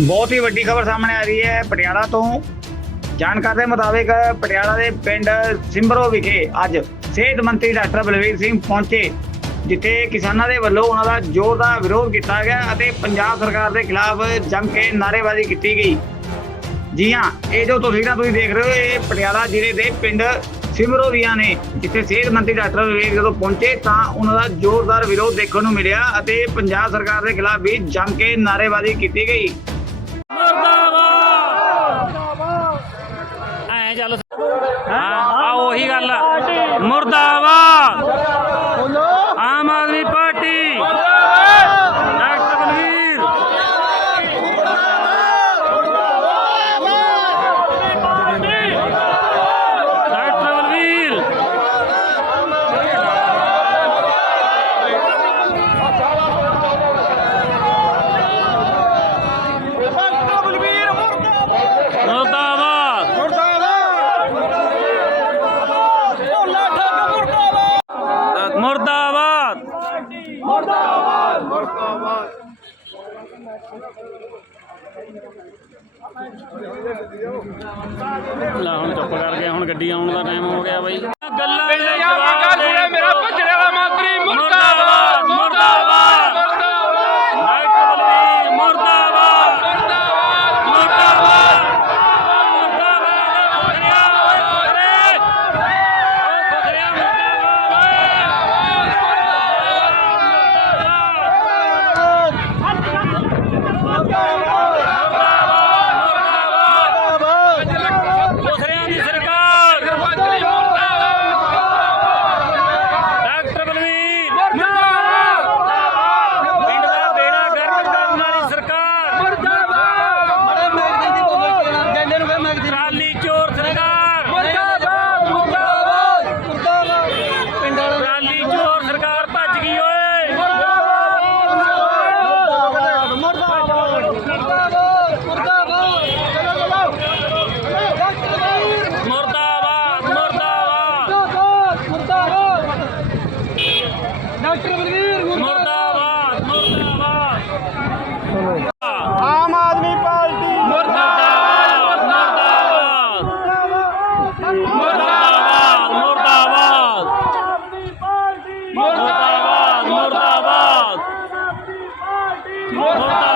ਬਹੁਤ ਹੀ ਵੱਡੀ ਖਬਰ ਸਾਹਮਣੇ ਆ ਰਹੀ ਹੈ ਪਟਿਆਲਾ ਤੋਂ। ਜਾਣਕਾਰੀ ਦੇ ਮੁਤਾਬਿਕ ਪਟਿਆਲਾ ਦੇ ਪਿੰਡ ਸਿੰਬਰੋ ਵਿਖੇ ਅੱਜ ਸਿਹਤ ਮੰਤਰੀ ਡਾਕਟਰ ਬਲਵੀਰ ਸਿੰਘ ਪਹੁੰਚੇ, ਜਿੱਥੇ ਕਿਸਾਨਾਂ ਦੇ ਵੱਲੋਂ ਉਹਨਾਂ ਦਾ ਜ਼ੋਰਦਾਰ ਵਿਰੋਧ ਕੀਤਾ ਗਿਆ ਅਤੇ ਪੰਜਾਬ ਸਰਕਾਰ ਦੇ ਖਿਲਾਫ ਜੰਮ ਕੇ ਨਾਅਰੇਬਾਜ਼ੀ ਕੀਤੀ ਗਈ। ਜੀ ਹਾਂ, ਇਹ ਜੋ ਤਸਵੀਰਾਂ ਤੁਸੀਂ ਦੇਖ ਰਹੇ ਹੋ, ਇਹ ਪਟਿਆਲਾ ਜ਼ਿਲ੍ਹੇ ਦੇ ਪਿੰਡ ਸਿਮਰੋ ਦੀਆਂ ਨੇ, ਜਿੱਥੇ ਸਿਹਤ ਮੰਤਰੀ ਡਾਕਟਰ ਵਿਵੇਕ ਜਦੋਂ ਪਹੁੰਚੇ ਤਾਂ ਉਹਨਾਂ ਦਾ ਜ਼ੋਰਦਾਰ ਵਿਰੋਧ ਦੇਖਣ ਨੂੰ ਮਿਲਿਆ ਅਤੇ ਪੰਜਾਬ ਸਰਕਾਰ ਦੇ ਖਿਲਾਫ ਵੀ ਜੰਮ ਕੇ ਨਾਅਰੇਬਾਜ਼ੀ ਕੀਤੀ ਗਈ। ਮੁਰਦਾਬਾਦ। ਐ ਚੱਲ। ਹਾਂ? ਆ ਉਹੀ ਗੱਲ ਆ ਮੁਰਦਾਬਾਦ ਆਮ ਆਦਮੀ ਪਾਰਟੀ ਡਾਕਟਰ ਬਲਵੀਰ ਡਾਕਟਰ ਬਲਵੀਰ ਮੁਰਦਾਬਾਦ ਮੁਰਦਾਬਾਦ ਲਾ ਹੁਣ ਚੁੱਪ ਕਰ ਗਿਆ ਹੁਣ ਗੱਡੀ ਆਉਣ ਦਾ ਟਾਈਮ ਹੋ ਗਿਆ ਬਾਈ। ਗੱਲਾਂ ਮੇਰਾ ਭੱਜਣੇ ਵਾਲਾ ਮੰਤਰੀ ਮੁਰਦਾਬਾਦ ਮੁਰਦਾਬਾਦ ਡਾਕਟਰ ਬਲਵੀਰ ਮੁਰਦਾਬਾਦ ਮੁਰਦਾਬਾਦ ਮੁਰਦਾਬਾਦ ਦੀ ਸਰਕਾਰ ਡਾਕਟਰ ਬਲਵੀਰ ਪਿੰਡ ਦਾ ਬੇੜਾ ਗਰਕ ਕਰਨ ਵਾਲੀ ਸਰਕਾਰ ਟਰਾਲੀ ਚੋਰ ਸਰਕਾਰ ਟਰਾਲੀ ਚੋਰ ਸਰਕਾਰ ਭੱਜ ਗਈ ਓਏ ਮੁਰਦਾਬਾਦ ਮੁਰਦਾਬਾਦ ਡਾਕਟਰ ਬਲਵੀਰ ਮੁਰਦਾਬਾਦ ਮੁਰਦਾਬਾਦ। ਆਮ ਆਦਮੀ ਪਾਰਟੀ ਮੁਰਦਾਬਾਦ ਮੁਰਦਾਬਾਦ। ਮੁਰਦਾਬਾਦ ਮੁਰਦਾਬਾਦ। ਮੁਰਦਾਬਾਦ ਮੁਰਦਾਬਾਦ। ਮੁਰਦਾਬਾਦ।